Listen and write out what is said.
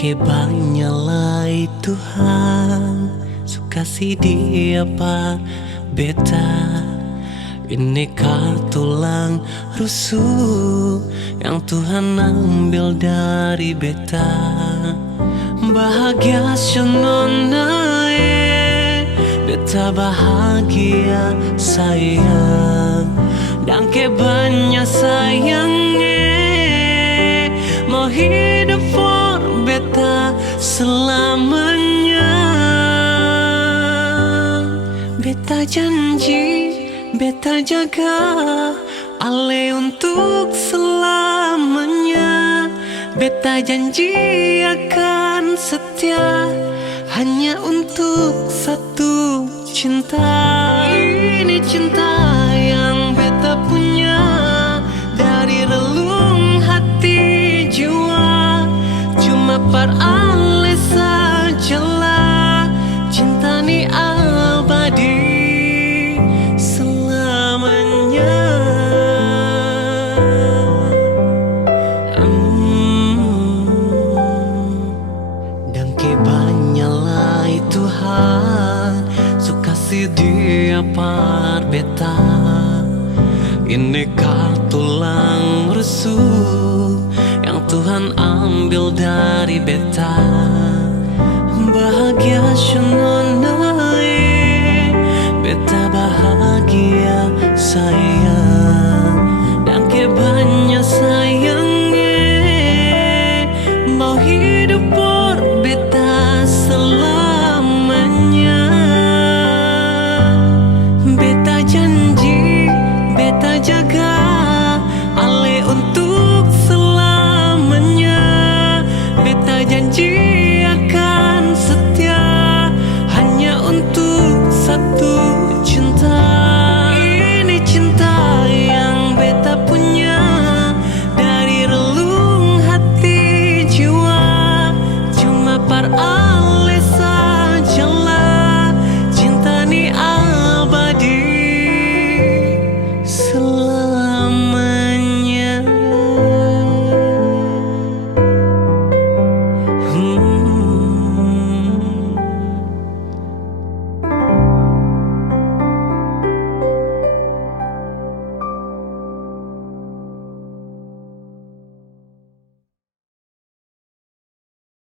ke banyalai Tuhan suka si dia pa beta. Ini tulang rusuk yang Tuhan ambil dari beta. Bahagia senonae, beta bahagia sayang. Dan ke banyak sayangnya, mau hidup for beta selamanya. Beta janji, beta jaga ale untuk selamanya. Beta janji akan setia hanya untuk satu cinta. Ini cinta yang beta punya dari relung hati jiwa. Cuma par ale sajalah cinta ni abadi selamanya. Dan kebanyalai Tuhan suka si dia par beta. Ini tulang rusuk yang Tuhan ambil dari beta. Bahagia senonae, beta bahagia sayang. Dan kebanyak sayangnya, mau hidup por beta selamanya. Beta janji, beta jaga ale untuk selamanya. Beta janji